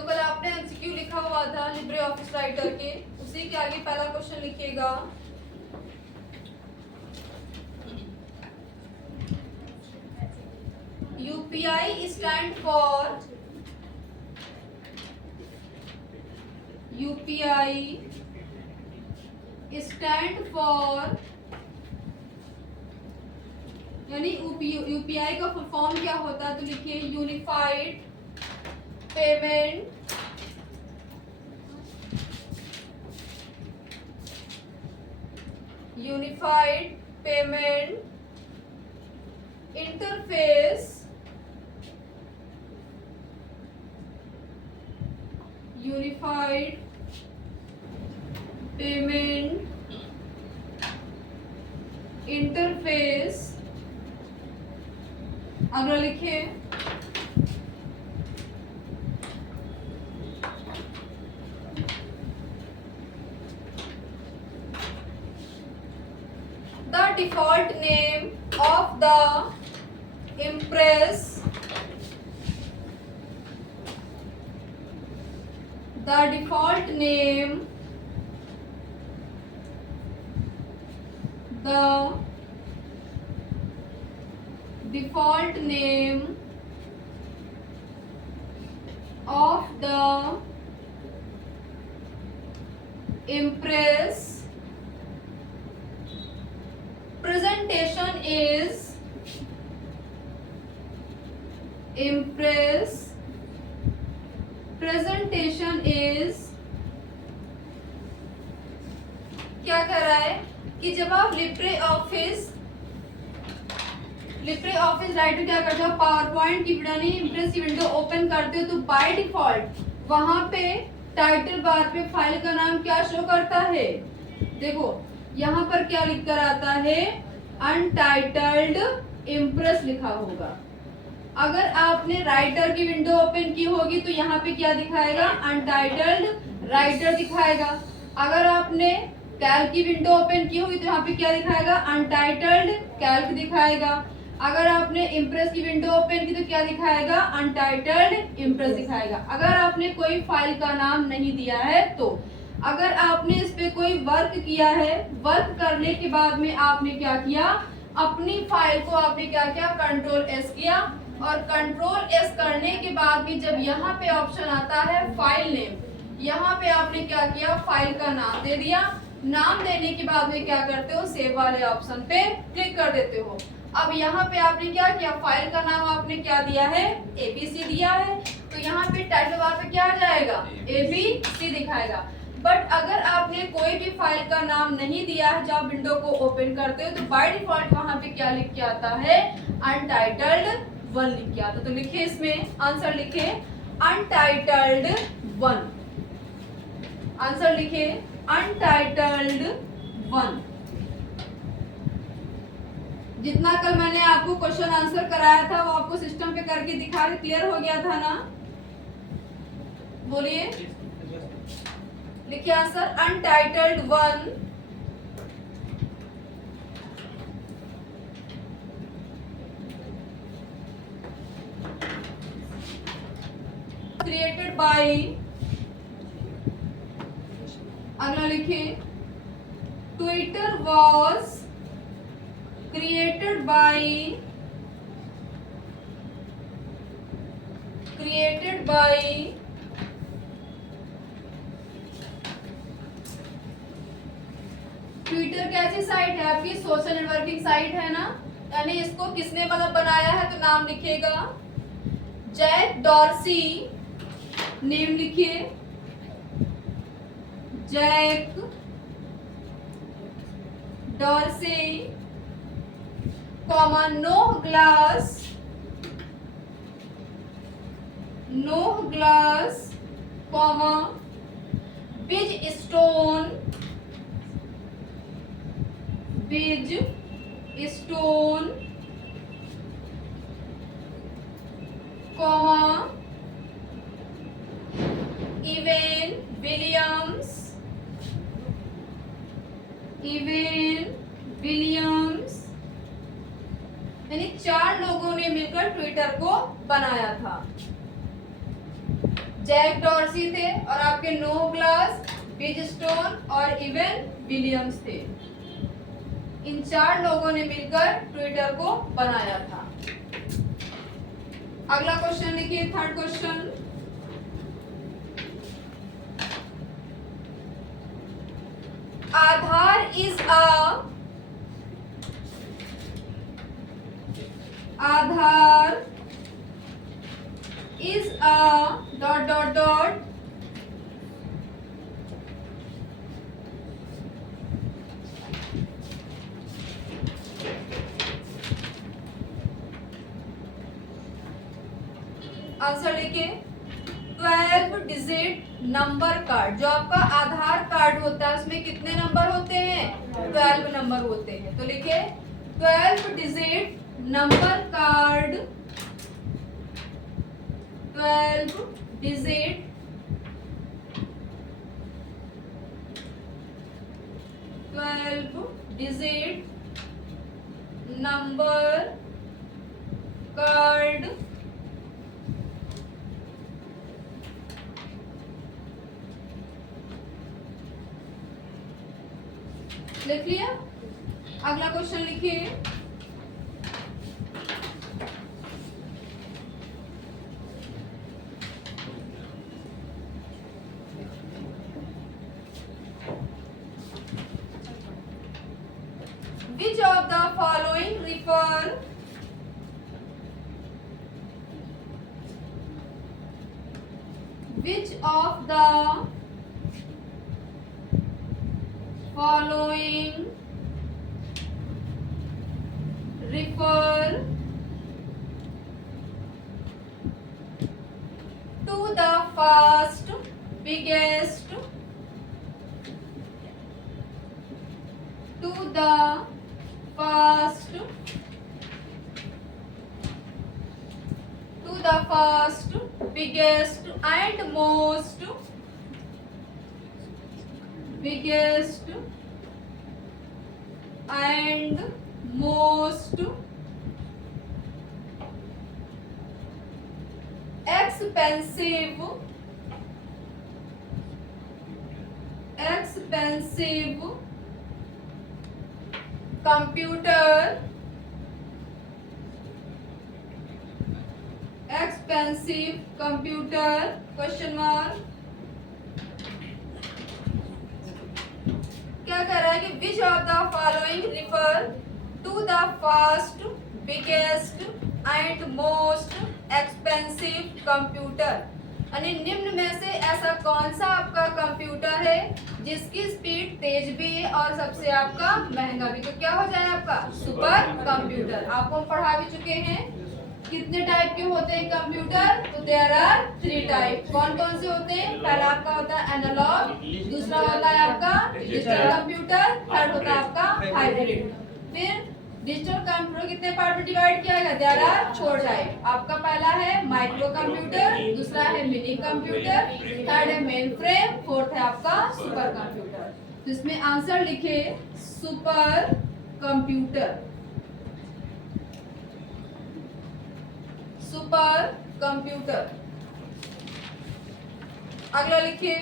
जो कल आपने एमसीक्यू लिखा हुआ था लिब्रे ऑफिस राइटर के, उसी के आगे पहला क्वेश्चन लिखिएगा। UPI stand for, UPI stand for, यानी यूपीआई का फुल फॉर्म क्या होता है, तो लिखिए unified payment unified payment interface, unified payment interface. अगला लिखिए the default name of the impress, the default name, the default name of the impress presentation is, impress presentation is, क्या कर रहा है कि जब आप लिब्रे ऑफिस राइटर क्या करते हो, पावर पॉइंट की यानी इम्प्रेस की विंडो ओपन करते हो, तो बाय डिफॉल्ट वहां पे टाइटल बार पे फाइल का नाम क्या शो करता है, देखो यहाँ पर क्या लिख कर आता है, अनटाइटल्ड इम्प्रेस लिखा होगा। अगर आपने राइटर की विंडो ओपन की होगी तो यहाँ पे क्या दिखाएगा, अनटाइटल्ड राइटर दिखाएगा। अगर आपने कैल्क की विंडो ओपन की होगी तो यहाँ पे क्या दिखाएगा, अनटाइटल्ड कैल्क दिखाएगा। अगर आपने इम्प्रेस की विंडो ओपन की तो क्या दिखाएगा, अनटाइटल्ड इम्प्रेस दिखाएगा। अगर आपने कोई फाइल का नाम नहीं दिया है तो, अगर आपने इस पे कोई वर्क किया है, वर्क करने के बाद में आपने क्या किया, अपनी फाइल को आपने क्या किया, कंट्रोल एस किया, और कंट्रोल एस करने के बाद भी जब यहाँ पे ऑप्शन आता है फाइल नेम, यहाँ पे आपने क्या किया, फाइल का नाम दे दिया। नाम देने के बाद में क्या करते हो, सेव वाले ऑप्शन पे क्लिक कर देते हो। अब यहाँ पे आपने क्या किया, फाइल का नाम आपने क्या दिया है, एबीसी दिया है, तो यहाँ पे टाइटल बार पे क्या आ जाएगा, एबीसी दिखाएगा। बट अगर आपने कोई भी फाइल का नाम नहीं दिया है जब आप विंडो को ओपन करते हो, तो बाय डिफॉल्ट वहां पे क्या लिख के आता है, अनटाइटल्ड 1 लिख के आता है। तो लिखिए इसमें आंसर, लिखे अनटाइटल्ड 1, आंसर लिखे अनटाइटल्ड 1। जितना कल मैंने आपको क्वेश्चन आंसर कराया था वो आपको सिस्टम पे करके दिखा, क्लियर हो गया था ना, बोलिए, लिखिए आंसर अनटाइटल्ड 1 क्रिएटेड बाय, अगला लिखिए Twitter was created by Twitter कैसी साइट है आपकी, सोशल नेटवर्किंग साइट है ना, यानी इसको किसने मतलब बनाया है, तो नाम लिखिएगा जैक डॉर्सी, नेम लिखिए Jack Dorsey, comma Noah Glass, comma Biz Stone, comma Evan Williams, यानी 4 लोगों ने मिलकर ट्विटर को बनाया था। जैक डॉर्सी थे और आपके नो ग्लास, बिजस्टोन और इवन विलियम्स थे। इन 4 लोगों ने मिलकर ट्विटर को बनाया था। अगला क्वेश्चन देखिए, third question. Aadhaar is a dot dot dot answer लिखिए 12 डिजिट नंबर कार्ड। जो आपका आधार कार्ड होता है उसमें कितने नंबर होते हैं? 12 नंबर होते हैं। तो लिखिए 12 digit number card, 12 digit number card लिख लिया। अगला क्वेश्चन लिखिए, which of the following refer which of the following refer to the first biggest biggest and most expensive computer question mark। क्या कह रहा है कि which of the following refer to the first biggest and most expensive computer, यानी निम्न में से ऐसा कौन सा आपका कंप्यूटर है जिसकी स्पीड तेज भी है और सबसे आपका महंगा भी। तो क्या हो जाए आपका सुपर कंप्यूटर। आपको हम पढ़ा भी चुके हैं कितने टाइप के होते हैं कंप्यूटर। तो देयर आर 3 टाइप। कौन कौन से होते हैं? पहला आपका होता है एनालॉग, दूसरा होता है आपका डिजिटल कंप्यूटर, थर्ड होता है आपका हाइब्रिड। फिर डिजिटल कंप्यूटर कितने पार्ट में डिवाइड किया गया? There are 4 type. आपका पहला है माइक्रो कंप्यूटर, दूसरा है मिनी कंप्यूटर, थर्ड है मेन फ्रेम, फोर्थ है आपका सुपर कंप्यूटर। तो इसमें आंसर लिखे सुपर कंप्यूटर, सुपर कंप्यूटर। अगला लिखिए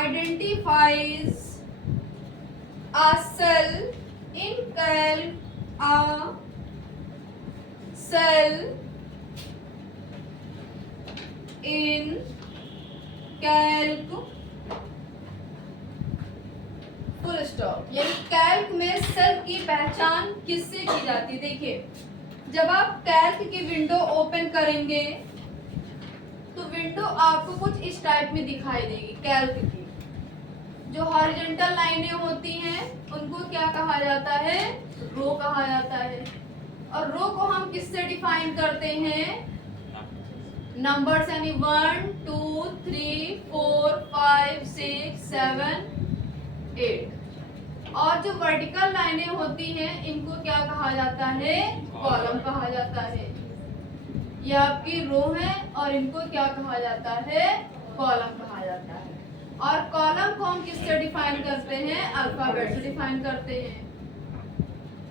identifies a cell in calc full stop. यानी कैल्क में सेल की पहचान किससे की जाती है? देखिए जब आप कैल्क की विंडो ओपन करेंगे तो विंडो आपको कुछ इस टाइप में दिखाई देगी। कैल्क की जो हॉरिजॉन्टल लाइनें होती हैं उनको क्या कहा जाता है? रो कहा जाता है। और रो को हम किससे डिफाइन करते हैं? नंबर्स यानी 1 2 3 4 5 6 7 8। और जो वर्टिकल लाइनें होती हैं इनको क्या कहा जाता है? कॉलम कहा जाता है। ये आपकी रो है और इनको क्या कहा जाता है? कॉलम कहा जाता है। और कॉलम को हम किससे डिफाइन करते हैं? अल्फाबेट से डिफाइन करते हैं।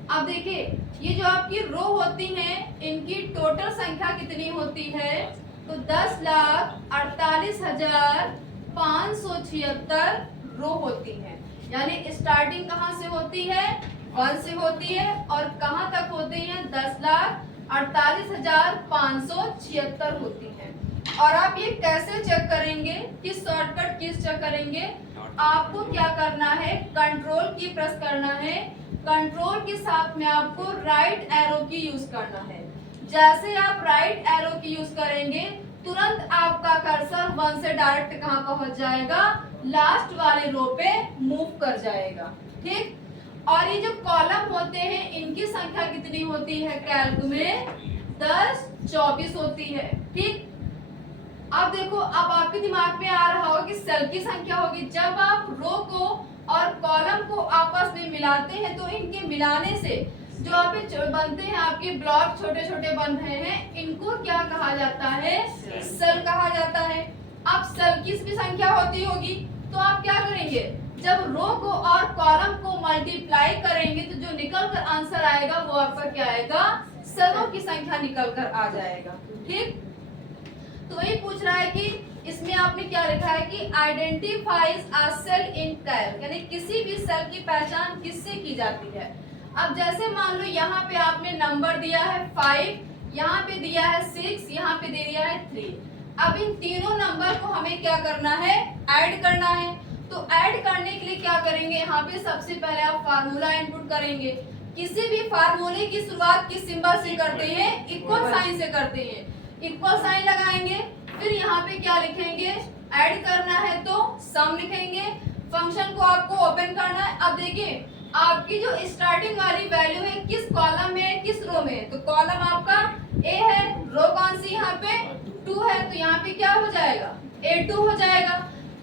अब देखिए ये जो आपकी रो होती हैं इनकी टोटल संख्या कितनी होती है? तो 10,48,576 रो होती है। यानी स्टार्टिंग कहाँ से होती है? 1 से होती है और कहाँ तक होती है? 10,48,576 होती है। और आप ये कैसे चेक करेंगे? किस शॉर्टकट किस चेक करेंगे? आपको क्या करना है? कंट्रोल की प्रेस करना है। कंट्रोल के साथ में आपको राइट एरो की यूज करना है। जैसे आप राइट एरो की यूज करेंगे तुरंत आपका कर्सर 1 से डायरेक्ट कहां पहुंच जाएगा? लास्ट वाले रो पे मूव कर जाएगा। ठीक। और ये जो कॉलम होते हैं इनकी संख्या कितनी होती है? कैल्क में 10 24 होती है। ठीक। अब देखो अब आपके दिमाग में आ रहा होगा कि सेल की संख्या होगी। जब आप रो को और कॉलम को आपस में मिलाते हैं तो इनके मिलाने से जो आप बनते हैं आपके ब्लॉक छोटे छोटे बन रहे हैं इनको क्या कहा जाता है? सेल कहा जाता है। अब सेल की भी संख्या होती होगी तो आप क्या करेंगे? जब रो को और कॉलम को मल्टीप्लाई करेंगे तो जो निकल कर आंसर आएगा वो आपका क्या आएगा? सेलों की संख्या निकल कर आ जाएगा। ठीक। तो वही पूछ रहा है कि इसमें आपने क्या लिखा है कि identifies a cell in Calc, यानी किसी भी सेल की पहचान किससे की जाती है। अब जैसे मान लो यहाँ पे आपने नंबर दिया है 5, यहाँ पे दिया है 6, यहाँ पे दे दिया है 3। अब इन तीनों नंबर को हमें क्या करना है? ऐड करना है। तो ऐड करने के लिए क्या करेंगे? यहाँ पे सबसे पहले आप फार्मूला इनपुट करेंगे। किसी भी फार्मूले की शुरुआत किस सिंबल से करते हैं? इक्वल साइन से करते हैं। इक्वल साइन लगाएंगे फिर यहाँ पे क्या लिखेंगे? ऐड करना है तो सम लिखेंगे। फंक्शन को आपको ओपन करना है। अब देखिए आपकी जो स्टार्टिंग वाली वैल्यू है किस कॉलम में है किस रो में है? तो कॉलम आपका ए है, रो कौन सी? यहाँ पे 2 है तो यहाँ पे क्या हो जाएगा? A2 हो जाएगा।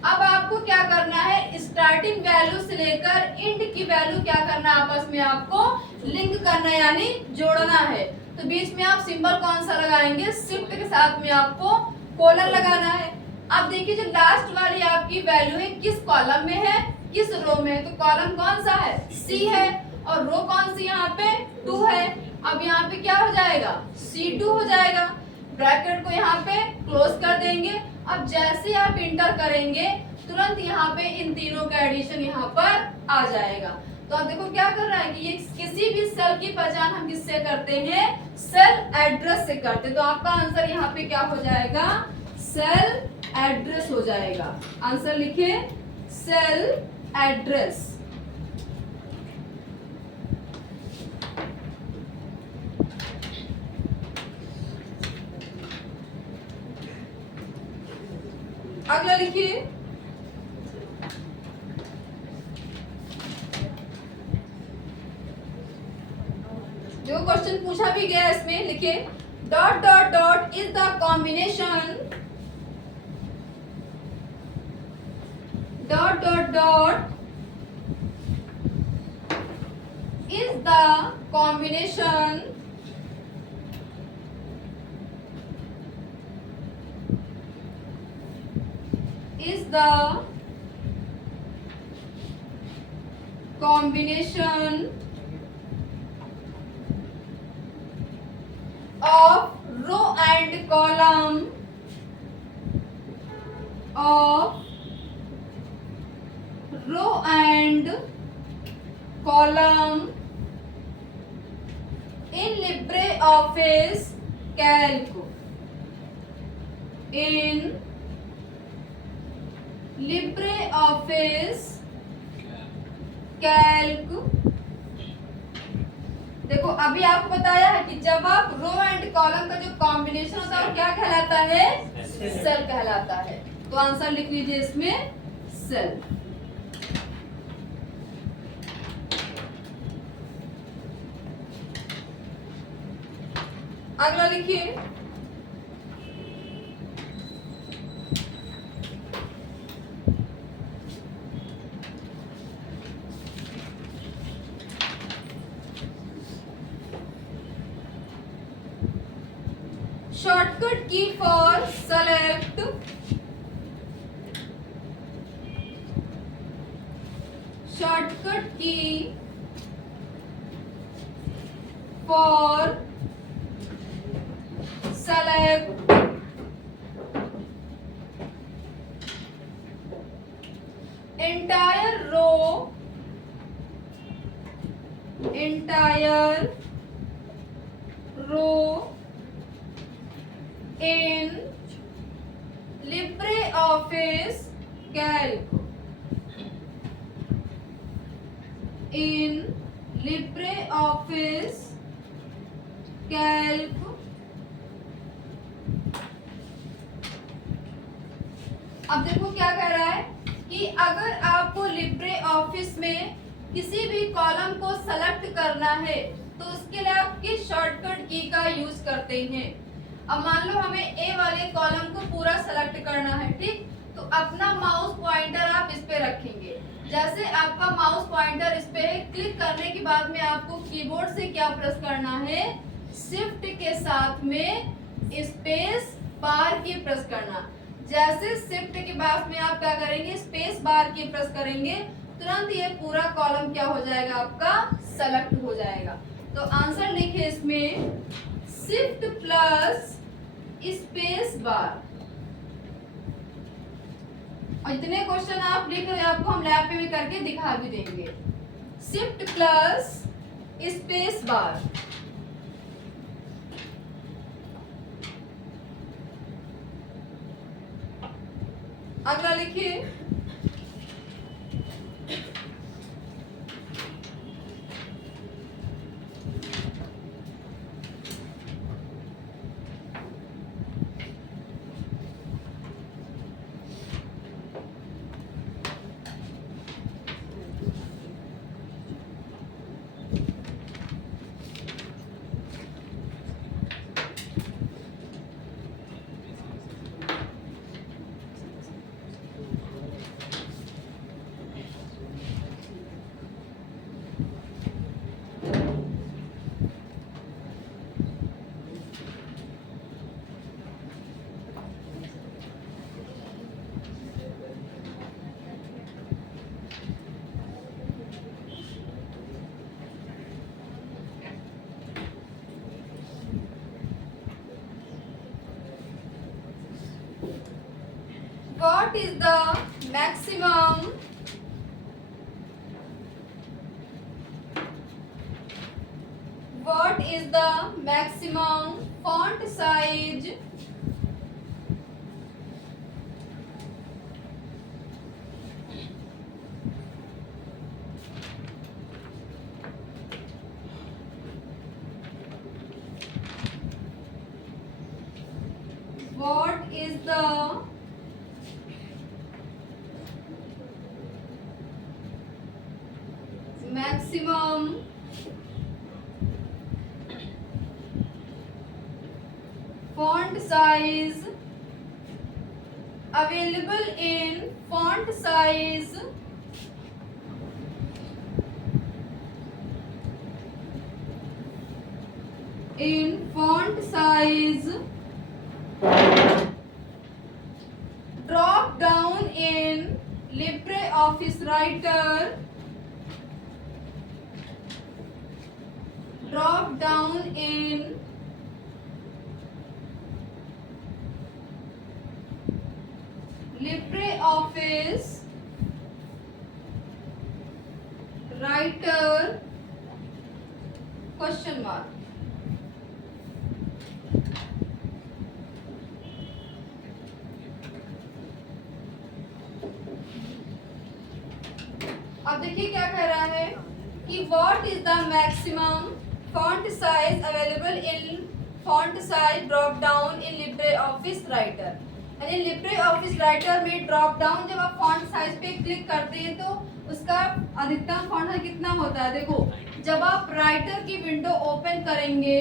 अब आपको क्या करना है? स्टार्टिंग वैल्यू से लेकर एंड की वैल्यू क्या करना है? आपस में आपको लिंक करना है यानी जोड़ना है। तो बीच में आप सिंबल कौन सा लगाएंगे? शिफ्ट के साथ में आपको कोलन लगाना है। अब देखिए जो लास्ट वाली आपकी वैल्यू है किस कॉलम में है किस रो में है? तो कॉलम कौन सा है? सी है और रो कौन सी यहाँ पे? 2 है। अब यहाँ पे क्या हो जाएगा? C2 हो जाएगा। ब्रैकेट को यहाँ पे क्लोज कर देंगे। अब जैसे आप इंटर करेंगे तुरंत यहाँ पे इन तीनों का एडिशन यहाँ पर आ जाएगा। तो आप देखो क्या कर रहा है कि ये किसी भी सेल की पहचान हम किससे करते हैं? सेल एड्रेस से करते। तो आपका आंसर यहाँ पे क्या हो जाएगा? सेल एड्रेस हो जाएगा। आंसर लिखे सेल एड्रेस। अगला लिखिए जो क्वेश्चन पूछा भी गया इसमें लिखिए dot dot dot is the combination dot dot dot is the combination of row and column of row and column in LibreOffice Calc in LibreOffice Calc। देखो अभी आपको बताया है कि जब आप रो एंड कॉलम का जो कॉम्बिनेशन होता है वो क्या कहलाता है? सेल कहलाता है। तो आंसर लिख लीजिए इसमें सेल। अगला लिखिए शॉर्टकट की फॉर सेलेक्ट, शॉर्टकट की for select entire row, entire row in LibreOffice Calc, in LibreOffice Calc अब देखो क्या कह रहा है कि अगर आपको लिब्रे ऑफिस में किसी भी कॉलम को सेलेक्ट करना है तो उसके लिए आप किस शॉर्टकट की का यूज करते हैं। अब मान लो हमें ए वाले कॉलम को पूरा सेलेक्ट करना है, ठीक, तो अपना माउस पॉइंटर आप इस पे रखेंगे। जैसे आपका माउस पॉइंटर इस पे है, क्लिक करने के बाद में आपको कीबोर्ड से क्या प्रेस करना है, शिफ्ट के साथ में स्पेस बार की प्रेस करना। जैसे शिफ्ट के बाद में आप क्या करेंगे, स्पेस बार की प्रेस करेंगे, तुरंत ये पूरा कॉलम क्या हो जाएगा, आपका सेलेक्ट हो जाएगा। तो आंसर लिखे इसमें शिफ्ट प्लस स्पेस बार। और इतने क्वेश्चन आप लिख रहे, आपको हम लैब पे भी करके दिखा भी देंगे। Shift plus space bar. अगला लिखिए what is the maximum font size what is the maximum font size available in font size drop down in LibreOffice Writer, drop down in LibreOffice Writer question mark। अब देखिए क्या कह रहा है कि what is the maximum font size available in font size drop down in LibreOffice writer. यानी LibreOffice writer में drop down जब आप फॉन्ट साइज पे क्लिक करते हैं तो उसका अधिकतम फॉन्ट साइज कितना होता है। देखो जब आप राइटर की विंडो ओपन करेंगे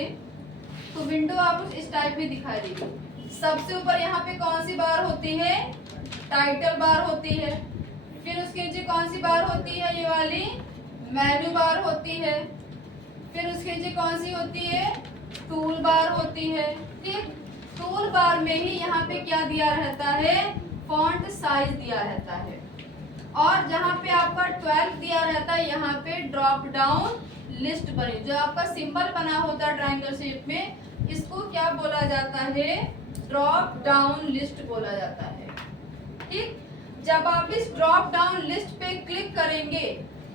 तो विंडो आपको इस टाइप में दिखाई देगी। सबसे ऊपर यहाँ पे कौन सी बार होती है, टाइटल बार होती है। फिर उसके नीचे कौन सी बार होती है, ये वाली मेनू बार होती है। फिर उसके नीचे कौन सी होती है, टूल बार होती है। ठीक, टूल बार में ही यहाँ पे क्या दिया रहता है, फॉन्ट साइज दिया रहता है। और जहाँ पे आपका 12 दिया रहता है यहाँ पे ड्रॉप डाउन लिस्ट बनी, जो आपका सिंबल बना होता है ट्रायंगल शेप में, इसको क्या बोला जाता है, ड्रॉप डाउन लिस्ट बोला जाता है। ठीक, जब आप इस ड्रॉप डाउन लिस्ट पे क्लिक करेंगे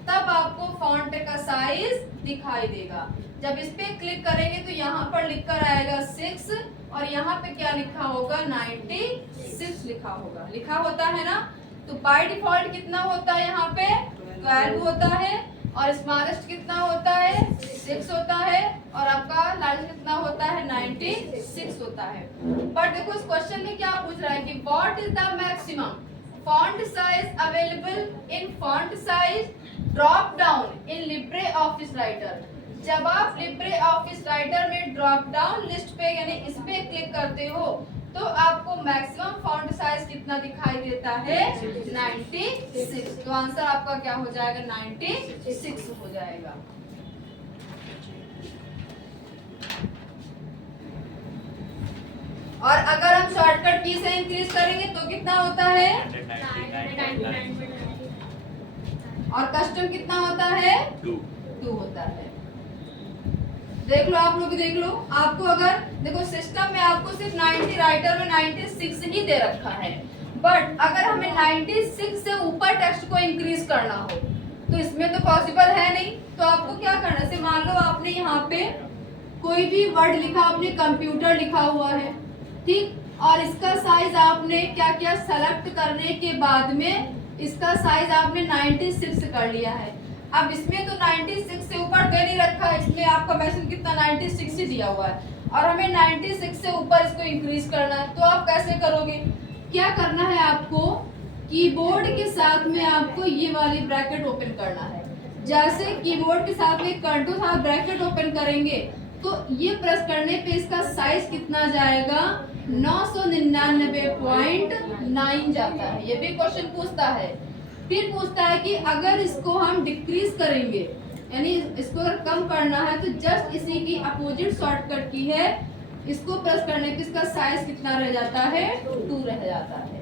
तब आपको फॉन्ट का साइज दिखाई देगा। जब इस पे क्लिक करेंगे तो यहाँ पर लिखकर आएगा 6 और यहाँ पे क्या लिखा होगा, 96 लिखा होगा, लिखा होता है ना। तो बाय डिफॉल्ट कितना होता है, यहाँ पे 12 होता है और स्मॉलेस्ट कितना होता है, 6 होता है और आपका लार्जेस्ट कितना होता है, 96 होता है। बट देखो इस क्वेश्चन में क्या पूछ रहा है कि what is the maximum font size available in font size drop down in Libre office writer. जब आप लिब्रे ऑफिस राइटर में ड्रॉप डाउन लिस्ट पे यानी इस पे क्लिक करते हो तो आपको मैक्सिमम फॉन्ट साइज कितना दिखाई देता है, 96। तो आंसर आपका क्या हो जाएगा, 96 हो जाएगा। और अगर हम शॉर्टकट की से इंक्रीज करेंगे तो कितना होता है, और कस्टम कितना होता है, 2 होता है। देख लो आप लोग, देख लो आपको अगर देखो सिस्टम में आपको सिर्फ 90 राइटर में 96 ही दे रखा है, बट अगर हमें 96 से ऊपर टेक्स्ट को इंक्रीज करना हो तो इसमें तो पॉसिबल है नहीं। तो आपको क्या करना है, मान लो आपने यहाँ पे कोई भी वर्ड लिखा, आपने कंप्यूटर लिखा हुआ है, ठीक, और इसका साइज आपने क्या किया, सेलेक्ट करने के बाद में इसका साइज आपने 96 कर लिया है। अब इसमें तो 96 से ऊपर दे नहीं रखा है, इसमें आपका मैसेज कितना 96 ही दिया हुआ है और हमें 96 से ऊपर इसको इंक्रीज करना है। तो आप कैसे करोगे, क्या करना है आपको, कीबोर्ड के साथ में आपको ये वाली ब्रैकेट ओपन करना है। जैसे कीबोर्ड के साथ में कंट्रोल आप ब्रैकेट ओपन करेंगे तो ये प्रेस करने पे इसका साइज कितना जाएगा, 999.9 जाता है। ये भी क्वेश्चन पूछता है। फिर पूछता है कि अगर इसको हम डिक्रीज करेंगे यानी इसको अगर कम करना है तो जस्ट इसी की अपोजिट शॉर्टकट की है, इसको प्रेस करने पे इसका साइज कितना रह जाता है, 2 रह जाता है।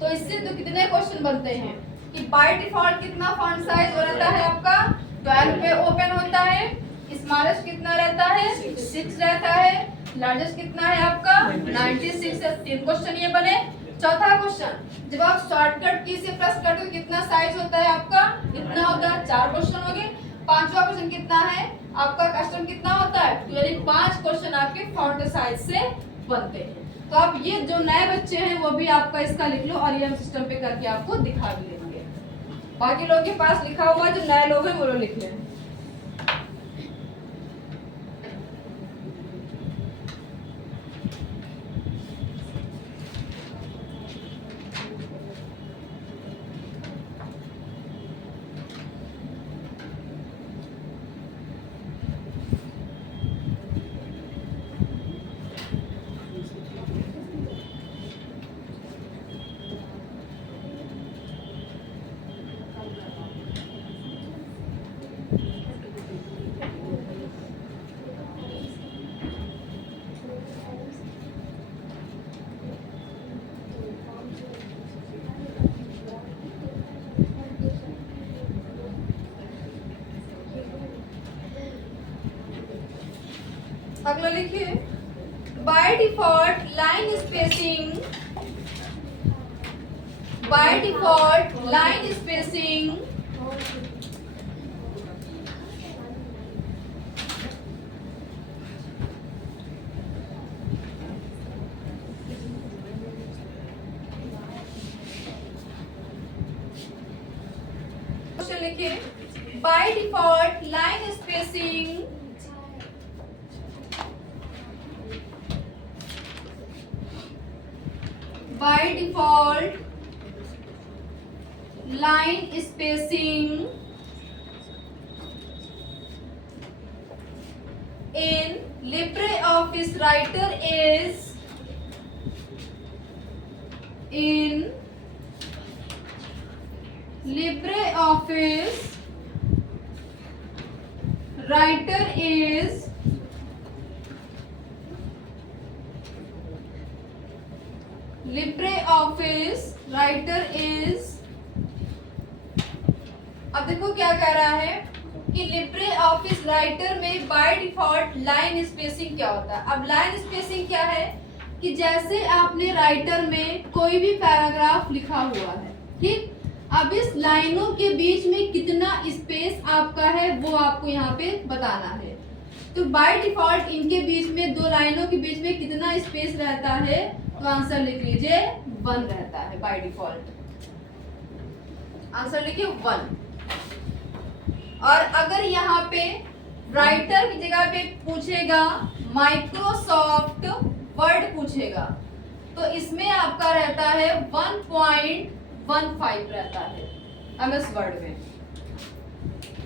तो इससे तो कितने क्वेश्चन बनते हैं कि बाय डिफॉल्ट कितना फॉन्ट साइज हो रहता है आपका, 12 पे ओपन होता है, स्मॉलेस्ट कितना रहता है, 6 रहता है, लार्जेस्ट कितना है आपका 96 है। 3 क्वेश्चन ये बने। चौथा क्वेश्चन, जब आप शॉर्टकट की से प्रेस करते हो कितना साइज होता है आपका, इतना होता है। 4 क्वेश्चन हो गए। पांचवा क्वेश्चन कितना है आपका, कस्टम कितना होता है, तो यानी 5 क्वेश्चन आपके फॉन्ट साइज से बनते हैं। तो आप ये जो नए बच्चे हैं वो भी आपका इसका लिख लो और ये हम सिस्टम पे करके आपको दिखा भी देंगे। बाकी लोगों के पास लिखा हुआ, जो नए लोग हैं वो लोग लिख लें। अगला लिखिए, by default line spacing, by default line spacing question लिखिए, by default line spacing by default line spacing in LibreOffice Writer is in LibreOffice Writer is LibreOffice writer is, अब देखो क्या कह रहा है कि LibreOffice राइटर में बाय डिफॉल्ट लाइन स्पेसिंग क्या होता है। अब लाइन स्पेसिंग क्या है कि जैसे आपने राइटर में कोई भी पैराग्राफ लिखा हुआ है, ठीक, अब इस लाइनों के बीच में कितना स्पेस आपका है वो आपको यहाँ पे बताना है। तो बाय डिफॉल्ट इनके बीच में, दो लाइनों के बीच में कितना स्पेस रहता है, तो आंसर लिख लीजिए 1 रहता है बाय डिफॉल्ट। आंसर लिखिए 1। और अगर यहाँ पे राइटर की जगह पे पूछेगा माइक्रोसॉफ्ट वर्ड पूछेगा, तो इसमें आपका रहता है 1.15 रहता है MS वर्ड में।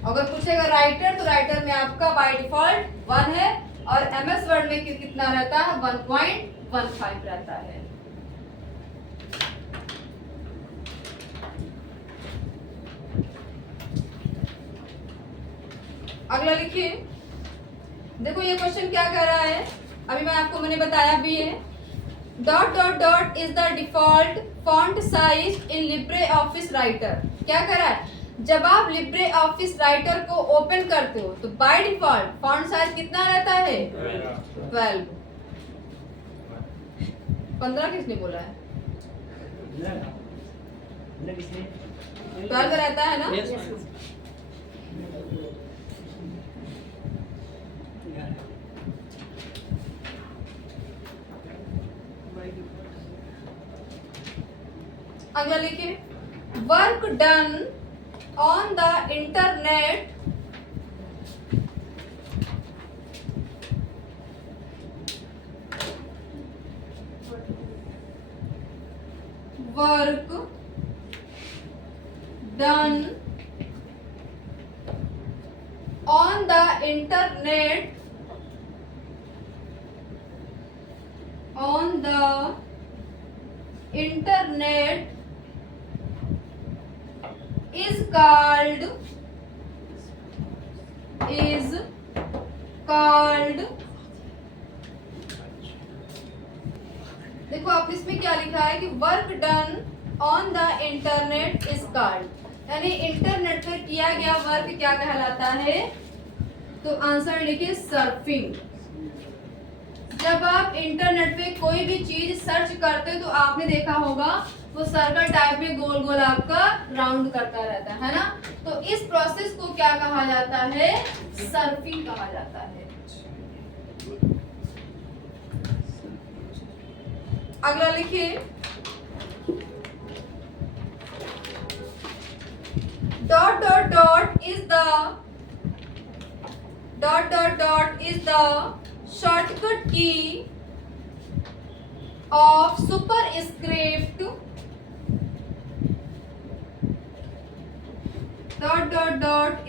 अगर पूछेगा राइटर, तो राइटर में आपका बाय डिफॉल्ट 1 है, और MS वर्ड में कितना रहता है, 1.15 रहता है। अगला लिखिए, देखो ये क्वेश्चन क्या कह रहा है, अभी मैंने बताया भी है। Dot dot dot is the default font size in LibreOffice writer. क्या कह रहा है, जब आप LibreOffice राइटर को ओपन करते हो तो बाय डिफॉल्ट फॉन्ट साइज कितना रहता है, 12। 15 किसने बोला है, 12 रहता है ना। अगला लिखिए, work done on the internet work done on the internet is called देखो आप इसमें क्या लिखा है कि work done on the internet is called, यानी इंटरनेट पर किया गया वर्क क्या कहलाता है, तो आंसर लिखिए सर्फिंग। जब आप इंटरनेट पे कोई भी चीज सर्च करते हो तो आपने देखा होगा वो सर्कल टाइप में गोल गोल आपका राउंड करता रहता है ना, तो इस प्रोसेस को क्या कहा जाता है, सर्फिंग कहा जाता है। अगला लिखिए, dot dot dot is the shortcut key of superscript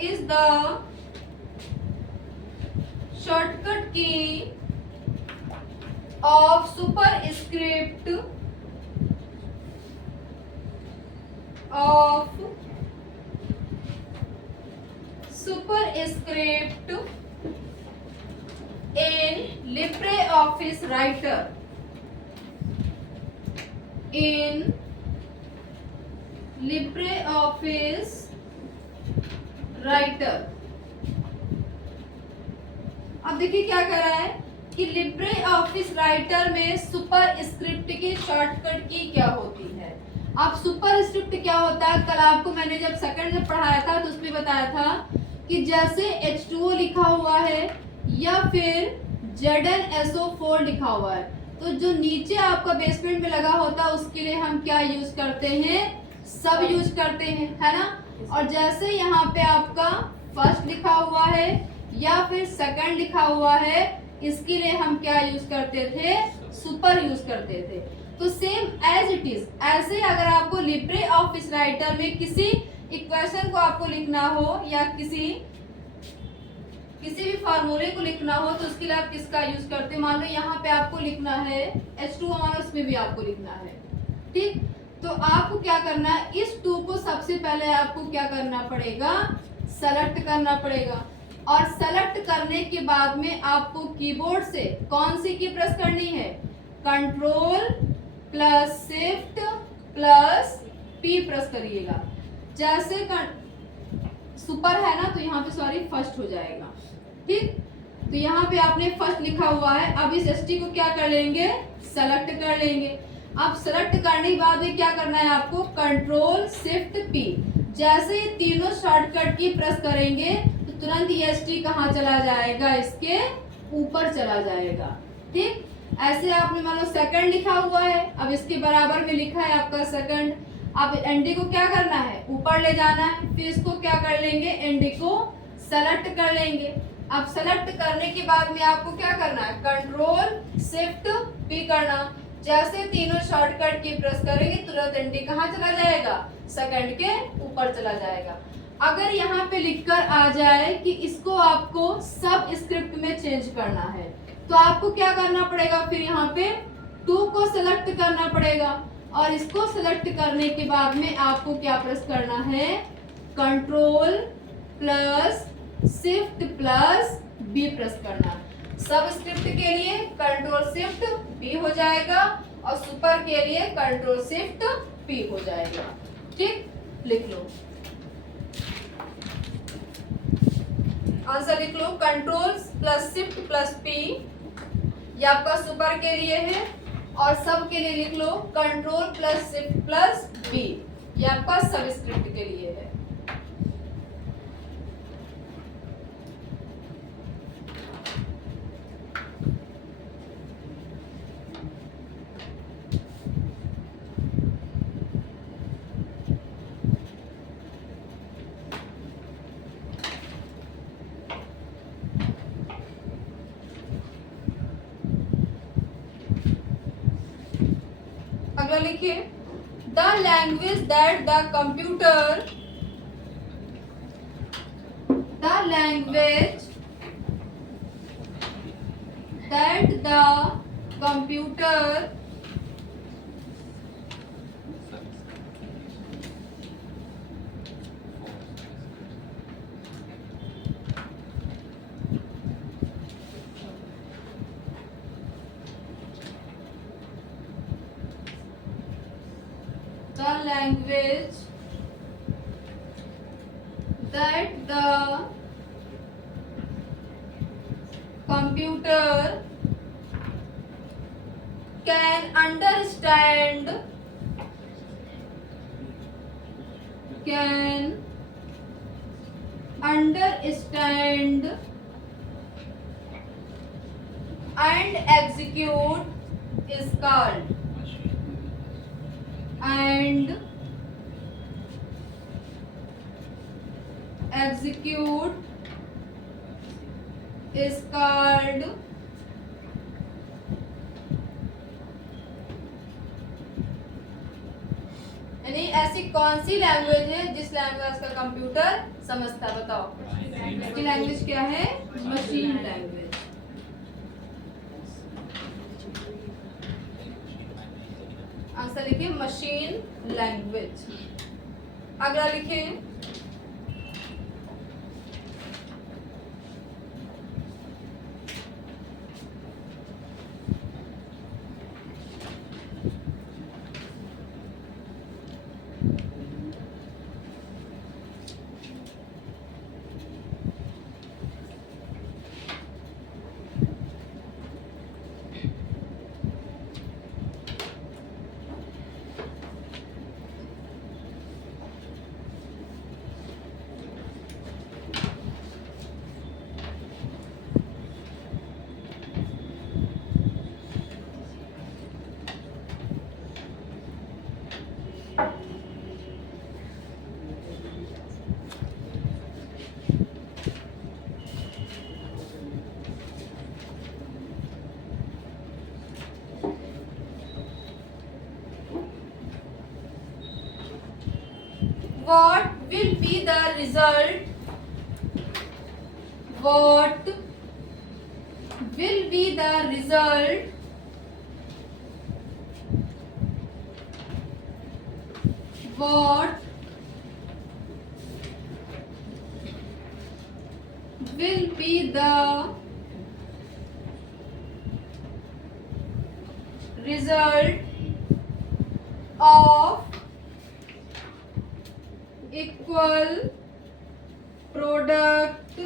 is the shortcut key of superscript in LibreOffice Writer. In LibreOffice writer. अब देखिए क्या कह रहा है कि LibreOffice राइटर में सुपरस्क्रिप्ट की शॉर्टकट की क्या होती है। अब सुपरस्क्रिप्ट क्या होता है, कल आपको मैंने जब सेकंड में पढ़ाया था तो उसमें बताया था कि जैसे H2O लिखा हुआ है या फिर ZnSO4 लिखा हुआ है, तो जो नीचे आपका बेसमेंट में लगा होता है उसके लिए हम क्या यूज करते हैं, सब यूज करते हैं, है ना। और जैसे यहाँ पे आपका फर्स्ट लिखा हुआ है या फिर सेकंड लिखा हुआ है, इसके लिए हम क्या यूज करते थे, सुपर यूज करते थे। तो सेम एज इट इज, ऐसे अगर आपको LibreOffice राइटर में किसी इक्वेशन को आपको लिखना हो या किसी भी फार्मूले को लिखना हो, तो उसके लिए आप किसका यूज करते हैं। मान लो यहाँ पे आपको लिखना है H2O, उसमें भी आपको लिखना है, ठीक। तो आपको क्या करना है, इस 2 को सबसे पहले आपको क्या करना पड़ेगा, सेलेक्ट करना पड़ेगा। और सेलेक्ट करने के बाद में आपको कीबोर्ड से कौन सी की प्रेस करनी है, control plus shift plus P press करिएगा। जैसे सुपर है ना, तो यहाँ पे सॉरी फर्स्ट हो जाएगा। ठीक, तो यहाँ पे आपने फर्स्ट लिखा हुआ है। अब इस एसटी को क्या कर लेंगे, सेलेक्ट कर लेंगे। अब सेलेक्ट करने के बाद में क्या करना है आपको, कंट्रोल शिफ्ट पी। जैसे ये तीनों शॉर्टकट की प्रेस करेंगे तो तुरंत ये एसटी कहाँ चला जाएगा, इसके ऊपर चला जाएगा। ठीक, ऐसे आपने मान लो सेकंड लिखा हुआ है, अब इसके बराबर में लिखा है आपका सेकंड। अब एनडी को क्या करना है, ऊपर ले जाना है। फिर इसको क्या कर लेंगे, एनडी को सेलेक्ट कर लेंगे। अब सेलेक्ट करने के बाद में आपको क्या करना है, कंट्रोल शिफ्ट पी करना। जैसे तीनों शॉर्टकट की प्रेस करेंगे तुरंत एनडी कहाँ चला जाएगा, सेकंड के ऊपर चला जाएगा। अगर यहाँ पे लिखकर आ जाए कि इसको आपको सब स्क्रिप्ट में चेंज करना है, तो आपको क्या करना पड़ेगा, फिर यहाँ पे 2 को सेलेक्ट करना पड़ेगा। और इसको सेलेक्ट करने के बाद में आपको क्या प्रेस करना है, control plus shift plus B press करना। सब स्क्रिप्ट के लिए कंट्रोल शिफ्ट बी हो जाएगा और सुपर के लिए कंट्रोल शिफ्ट पी हो जाएगा। ठीक, लिख लो आंसर, लिख लो control plus shift plus P, ये आपका सुपर के लिए है। और सब के लिए लिख लो control plus shift plus B, ये आपका सब स्क्रिप्ट के लिए है। अगला लिखिए, the language that the computer, the language that the computer language that the computer can understand, and execute is called, and execute is called यानी ऐसी कौन सी लैंग्वेज है जिस लैंग्वेज का कंप्यूटर समझता है, बताओ। इसकी लैंग्वेज क्या है, मशीन लैंग्वेज। आंसर लिखिए मशीन लैंग्वेज। अगला लिखिए, what will be the result, what will be the result what will be the result of equal product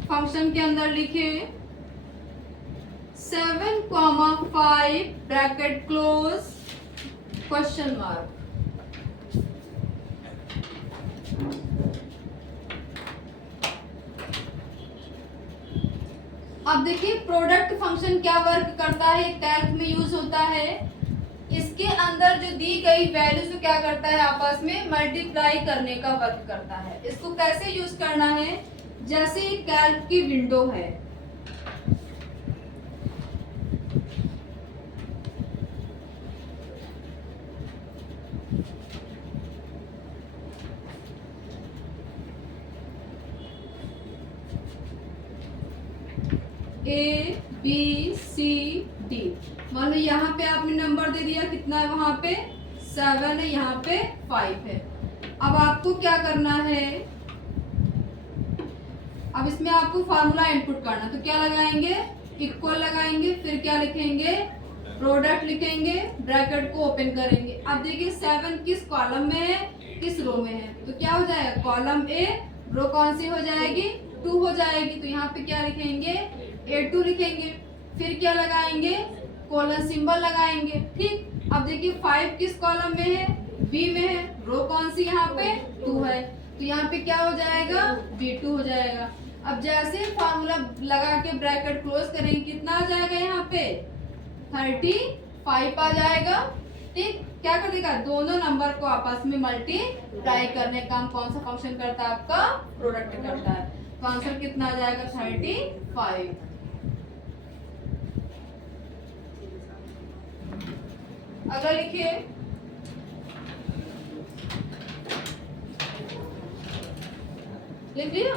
function के अंदर लिखे 7,5 ब्रैकेट क्लोज क्वेश्चन मार्क। अब देखिए प्रोडक्ट फंक्शन क्या वर्क करता है, कैल्क में यूज होता है। इसके अंदर जो दी गई वैल्यूज को क्या करता है, आपस में मल्टीप्लाई करने का वर्क करता है। इसको कैसे यूज करना है, जैसे कैल्क की विंडो है, A B C D। मान लो यहाँ पे आपने नंबर दे दिया, कितना है वहां पे 7 है, यहाँ पे 5 है। अब आपको क्या करना है, अब इसमें आपको फार्मूला इनपुट करना, तो क्या लगाएंगे, इक्वल लगाएंगे, फिर क्या लिखेंगे, प्रोडक्ट लिखेंगे, ब्रैकेट को ओपन करेंगे। अब देखिए 7 किस कॉलम में है, किस रो में है, तो क्या हो जाएगा, कॉलम ए, रो कौन सी हो जाएगी, 2 हो जाएगी। तो यहाँ पे क्या लिखेंगे, A2 लिखेंगे, फिर क्या लगाएंगे, कोलन सिंबल लगाएंगे। ठीक, अब देखिए 5 किस कॉलम में है, बी में है, रो कौन सी यहाँ पे 2 है, तो यहाँ पे क्या हो जाएगा, B2 हो जाएगा। अब जैसे फार्मूला लगा के ब्रैकेट क्लोज करेंगे, कितना आ जाएगा, यहाँ पे 35 आ जाएगा। ठीक, क्या कर देगा, दोनों नंबर को आपस में मल्टीप्लाई करने का काम कौन सा फंक्शन करता है, आपका प्रोडक्ट करता है। तो आंसर कितना आ जाएगा, 35। अगला लिखिए, लिख लिया।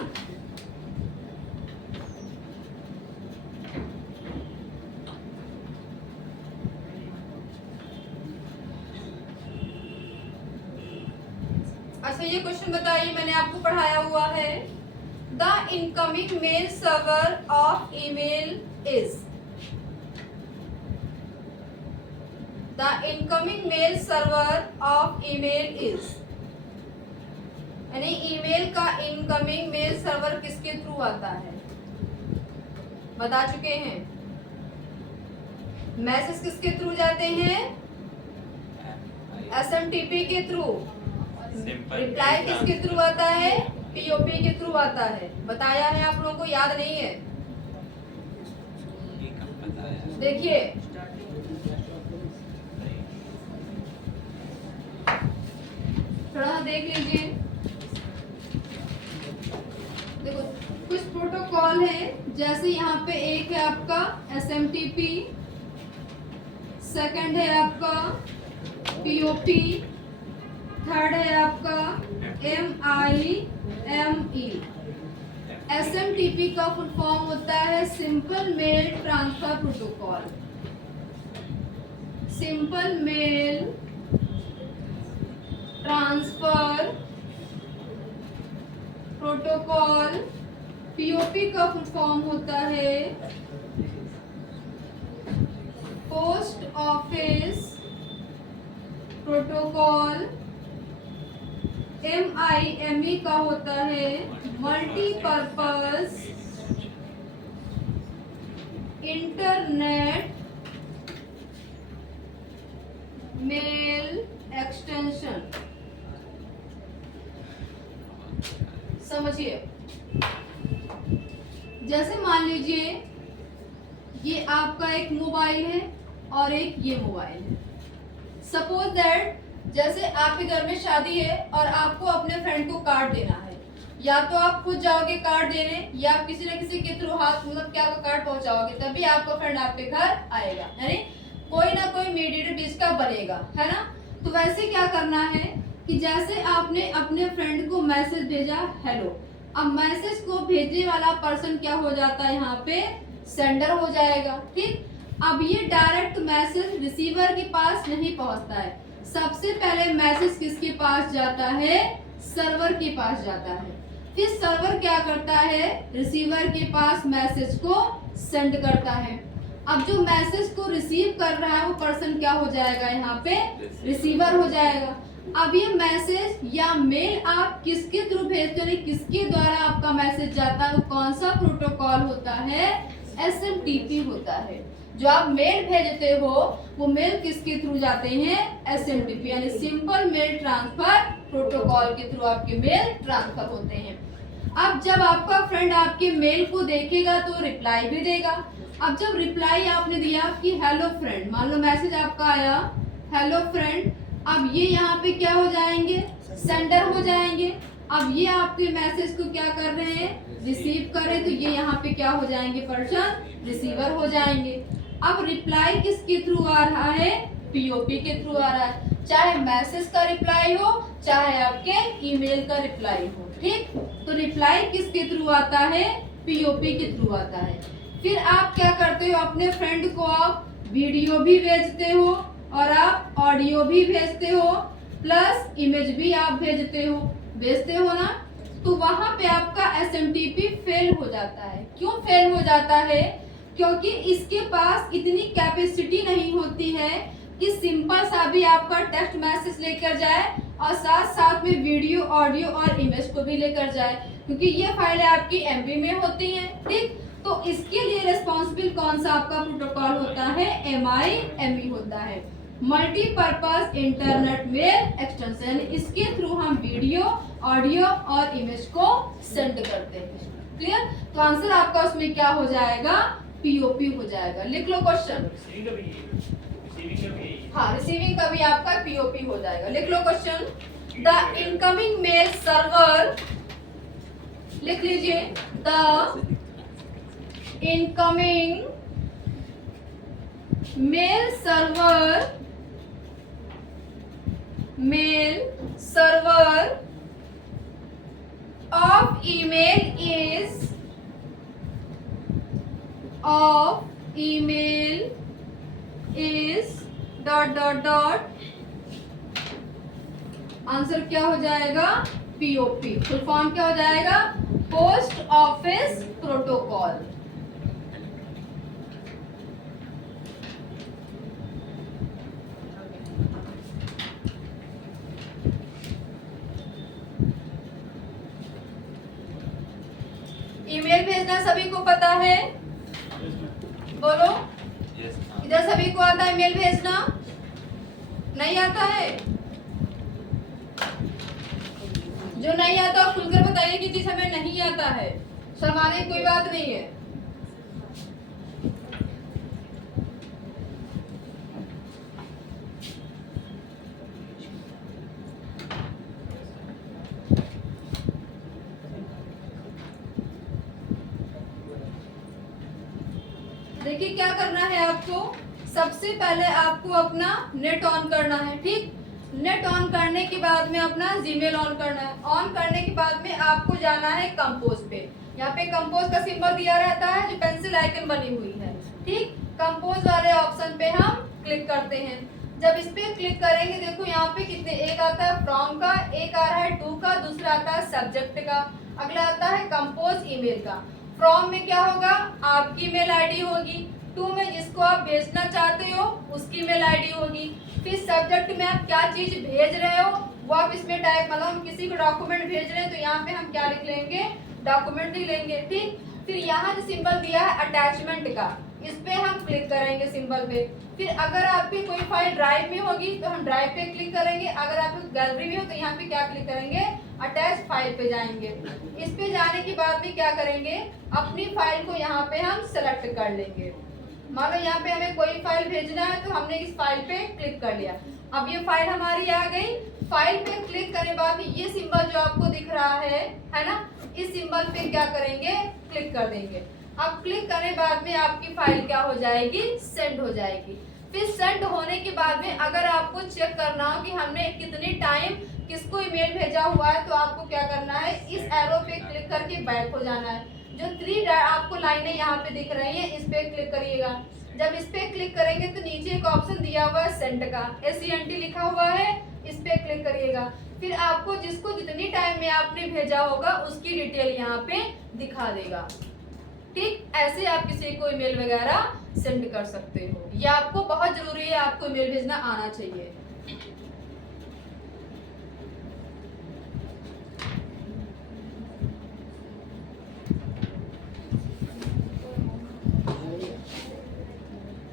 अच्छा ये क्वेश्चन बताइए, मैंने आपको पढ़ाया हुआ है, the incoming mail server of email is, the incoming mail server of email is, यानी ईमेल का इनकमिंग मेल सर्वर किसके थ्रू आता है, बता चुके हैं। मैसेज किसके थ्रू जाते हैं, SMTP के थ्रू। रिप्लाई किसके थ्रू आता है, POP के थ्रू आता है। बताया है, आप लोगों को याद नहीं है, देखिए थोड़ा देख लीजिए। देखो कुछ प्रोटोकॉल है, जैसे यहाँ पे एक है आपका SMTP, सेकंड है आपका POP, थर्ड है आपका MIME। SMTP का फुल फॉर्म होता है simple mail transfer protocol, simple mail transfer protocol. POP का फुल फॉर्म होता है पोस्ट ऑफिस प्रोटोकॉल। MIME का होता है मल्टीपर्पज इंटरनेट मेल एक्सटेंशन। समझिए, जैसे मान लीजिए ये आपका एक मोबाइल है और एक ये मोबाइल है। सपोज दैट जैसे आपके घर में शादी है और आपको अपने फ्रेंड को कार्ड देना है, या तो आप खुद जाओगे कार्ड देने, या आप किसी न किसी के थ्रू हाथ मतलब क्या कार्ड पहुंचाओगे, तभी आपका फ्रेंड आपके घर आएगा, यानी कोई ना कोई मीडिएटर बीच का बनेगा, है ना। तो वैसे क्या करना है कि जैसे आपने अपने फ्रेंड को मैसेज भेजा हेलो, अब मैसेज को भेजने वाला पर्सन क्या हो जाता है, यहाँ पे सेंडर हो जाएगा। ठीक, अब ये डायरेक्ट मैसेज रिसीवर के पास नहीं पहुंचता है, सबसे पहले मैसेज किसके पास जाता है, सर्वर के पास जाता है। फिर सर्वर क्या करता है, रिसीवर के पास मैसेज को सेंड करता है। अब जो मैसेज को रिसीव कर रहा है वो पर्सन क्या हो जाएगा, यहाँ पे रिसीवर हो जाएगा। अब ये मैसेज या मेल आप किसके थ्रू भेजते हो, किसके द्वारा आपका मैसेज जाता है, वो कौन सा प्रोटोकॉल होता है, SMTP होता है। जो आप मेल भेजते हो वो मेल किसके थ्रू जाते हैं, SMTP यानी सिंपल मेल ट्रांसफर प्रोटोकॉल के थ्रू आपके मेल ट्रांसफर होते हैं। अब जब आपका फ्रेंड आपके मेल को देखेगा तो रिप्लाई भी देगा। अब जब रिप्लाई आपने दिया कि हेलो फ्रेंड, मान लो मैसेज आपका आया हेलो फ्रेंड, अब ये यहाँ पे क्या हो जाएंगे, सेंडर हो जाएंगे। अब ये आपके मैसेज को क्या कर रहे हैं, रिसीव कर रहे हैं, तो ये यहाँ पे क्या हो जाएंगे, पर्सन रिसीवर हो जाएंगे। अब रिप्लाई किसके थ्रू आ रहा है, POP के थ्रू आ रहा है, चाहे मैसेज का रिप्लाई हो चाहे आपके ईमेल का रिप्लाई हो, ठीक। तो रिप्लाई किसके थ्रू आता है, POP के थ्रू आता है। फिर आप क्या करते हो, अपने फ्रेंड को आप वीडियो भी भेजते हो और आप ऑडियो भी भेजते हो, प्लस इमेज भी आप भेजते हो ना। तो वहां पे आपका SMTP फेल हो जाता है। क्यों फेल हो जाता है, क्योंकि इसके पास इतनी कैपेसिटी नहीं होती है कि सिंपल सा भी आपका टेक्स्ट मैसेज लेकर जाए और साथ साथ में वीडियो, ऑडियो और इमेज को भी लेकर जाए, क्योंकि ये फाइलें आपकी MB में होती हैं, ठीक। तो इसके लिए रिस्पॉन्सिबल कौन सा आपका प्रोटोकॉल होता है, MIME होता है, मल्टीपर्पज इंटरनेट मेल एक्सटेंशन। इसके थ्रू हम वीडियो, ऑडियो और इमेज को सेंड करते हैं। क्लियर। तो आंसर आपका उसमें क्या हो जाएगा, POP हो जाएगा। लिख लो क्वेश्चन। हाँ, रिसीविंग का भी आपका POP हो जाएगा। लिख लो question. The incoming mail server, लिख लीजिए, the incoming mail server of email is dot answer क्या हो जाएगा, POP। फुल फॉर्म क्या हो जाएगा, पोस्ट ऑफिस प्रोटोकॉल। ईमेल भेजना सभी को पता है, बोलो। इधर सभी को आता है ईमेल भेजना, नहीं आता है? जो नहीं आता खुलकर बताइए कि चीज हमें नहीं आता है, शर्माने की कोई बात नहीं है। देखिए क्या करना है आपको, सबसे पहले आपको अपना नेट ऑन करना है, ठीक। नेट ऑन करने के बाद में अपना जीमेल ऑन करना है। ऑन करने के बाद में आपको जाना है कंपोज पे। यहाँ पे कंपोज का सिंबल दिया रहता है, जो पेंसिल आइकन बनी हुई है, ठीक। कंपोज वाले ऑप्शन पे हम क्लिक करते हैं। जब इस पे क्लिक करेंगे, देखो यहाँ पे कितने, एक आता है फ्रॉम का, एक आ रहा है टू का, दूसरा आता है सब्जेक्ट का, अगला आता है कंपोज ईमेल का। फ्रॉम में क्या होगा, आपकी ईमेल आईडी होगी, टू में जिसको आप भेजना चाहते हो उसकी ईमेल आईडी होगी, फिर सब्जेक्ट में आप क्या चीज भेज रहे हो वो आप इसमें टाइप, मतलब हम किसी को डॉक्यूमेंट भेज रहे हैं तो यहाँ पे हम क्या लिख लेंगे, डॉक्यूमेंट लिख लेंगे, ठीक। फिर यहाँ जो सिंबल दिया है अटैचमेंट का, इस पे हम क्लिक करेंगे सिंबल पे। फिर अगर आपकी कोई फाइल ड्राइव में होगी तो हम ड्राइव पे क्लिक करेंगे, अगर आपकी गैलरी में हो तो यहाँ पे क्या क्लिक करेंगे, अटैच फाइल पे जाएंगे। इस पे जाने के बाद में क्या करेंगे, अपनी फाइल को यहाँ पे हम सेलेक्ट कर लेंगे। मान लो यहाँ पे हमें कोई फाइल भेजना है तो हमने इस फाइल पे क्लिक कर लिया, अब ये फाइल हमारी आ गई। फाइल पे क्लिक करने के बाद ये सिंबल जो आपको दिख रहा है ना, इस सिंबल पे क्या करेंगे, क्लिक कर देंगे। अब क्लिक करने के बाद में आपकी फाइल क्या हो जाएगी, सेंड हो जाएगी। फिर सेंड होने के बाद में अगर आपको चेक करना हो कि हमने कितनी टाइम किसको ईमेल भेजा हुआ है, तो आपको क्या करना है, इस एरो पे क्लिक करके बैक हो जाना है। जो 3 आपको लाइनें यहाँ पे दिख रही हैं, इस पे क्लिक करिएगा। जब इस पे क्लिक करेंगे तो नीचे एक ऑप्शन दिया हुआ है सेंड का, SENT लिखा हुआ है, इस पे क्लिक करिएगा। फिर आपको जिसको जितनी टाइम में आपने भेजा होगा उसकी डिटेल यहाँ पे दिखा देगा। ठीक ऐसे आप किसी को ईमेल वगैरह सेंड कर सकते हो। ये आपको बहुत जरूरी है, आपको ईमेल भेजना आना चाहिए।